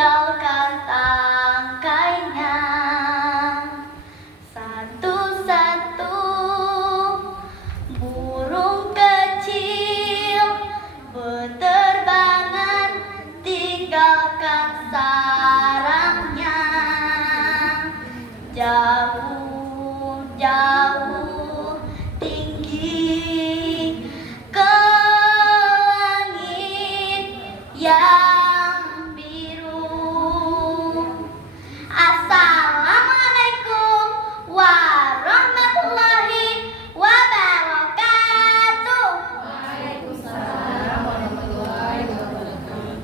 tinggalkan tangkainya. Satu-satu burung kecil berterbangan, tinggalkan sarangnya. Jauh-jauh tinggi ke langit yang biru. Assalamualaikum warahmatullahi wabarakatuh. Waalaikumsalam warahmatullahi wabarakatuh.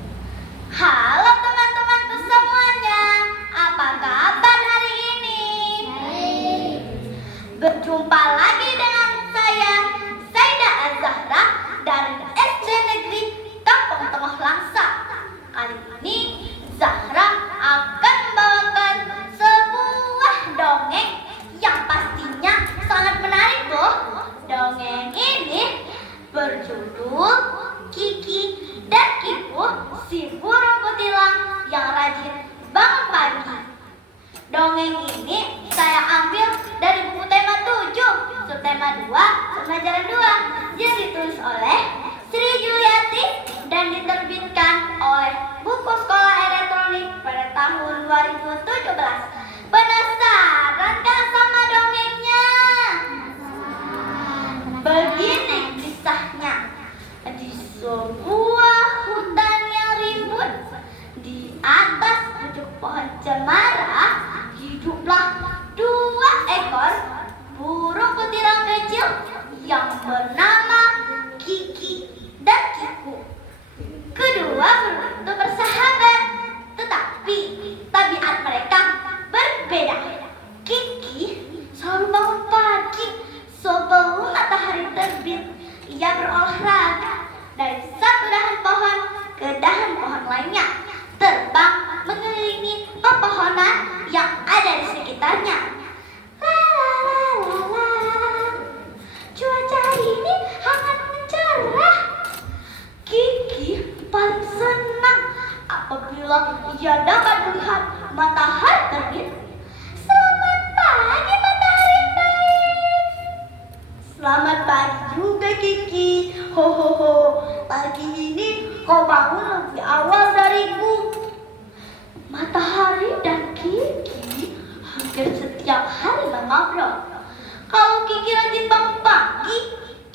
Halo teman-temanku semuanya, apa kabar hari ini? Baik. Berjumpa lagi dengan saya, Saidah Az-Zahra dari SD Negeri Kampung Tengah Langsa. Kali ini Zahra akan membawakan sebuah dongeng yang pastinya sangat menarik loh. Dongeng ini berjudul Kiki dan Kiku, si burung kutilang yang rajin bangun pagi. Dongeng ini saya ambil dari buku tema 7, subtema 2, pembelajaran 2, yang ditulis oleh Sri Juliati dan diterbitkan oleh Buku Sekolah Elektronik pada tahun 2017. Penasaran kan sama dongengnya? Begini kisahnya. Di sebuah hutan yang rimbun, di atas pucuk pohon cemara, hiduplah 2 ekor burung kutilang kecil yang bernama Kiki dan Kiku. Kedua burung itu bersahabat, tetapi tabiat mereka berbeda. Kiki selalu bangun pagi sebelum matahari terbit. Ia berolahraga dari satu dahan pohon ke dahan pohon lainnya, terbang mengelilingi pepohonan yang ada di sekitarnya. La la la la la. Cuaca hari ini hangat mencerah. Kiki paling senang apabila ia dapat melihat matahari terbit. Selamat pagi matahari yang baik. Selamat pagi juga Kiki. Ho ho ho. Pagi ini kau bangun lebih awal dariku. Matahari dan Kiki hampir setiap hari mengobrol. Kalau Kiki rajin bangun pagi,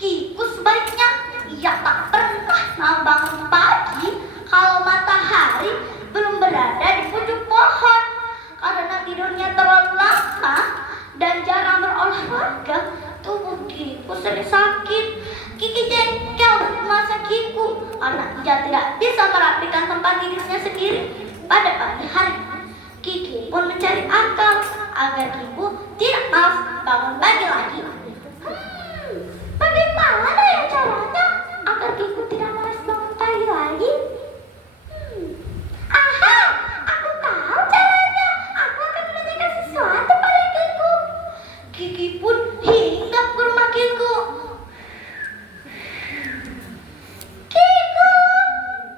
Kiku sebaliknya ia tak pernah bangun pagi kalau matahari belum berada di pucuk pohon. Karena tidurnya terlalu lama dan jarang berolahraga, tubuh Kiku sering sakit. Kiki jengkel masa Kiku karena ia tidak bisa merapikan tempat tidurnya sendiri pada pagi hari. Kiki pun mencari akal agar Kiku tidak malas bangun pagi lagi. Bagaimana ya caranya agar Kiku tidak malas bangun pagi lagi? Aha, aku tahu caranya. Aku akan menanyakan sesuatu pada Kiku. Kiki pun hinggap ke rumah Kiku. Kiku,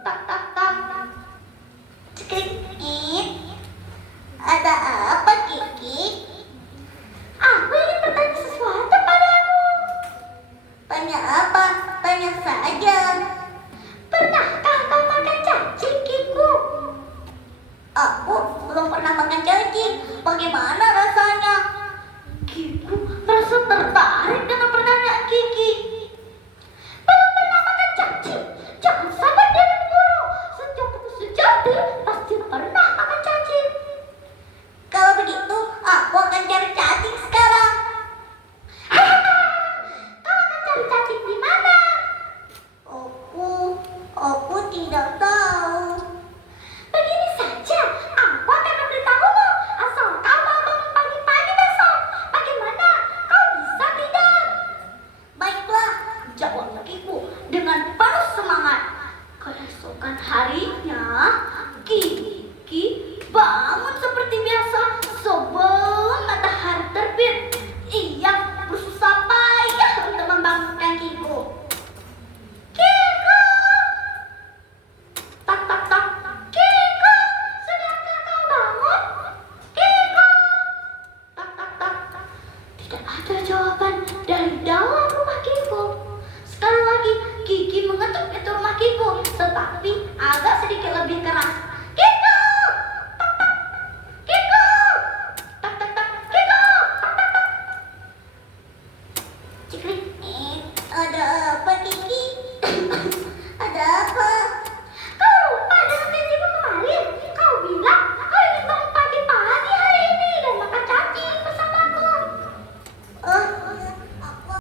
tak tak tak. Cekik. Ada apa Kiki? Aku ingin bertanya sesuatu padamu. Tanya apa? Tanya saja. Pernahkah kau makan cacing, Kiku? Aku belum pernah makan cacing. Bagaimana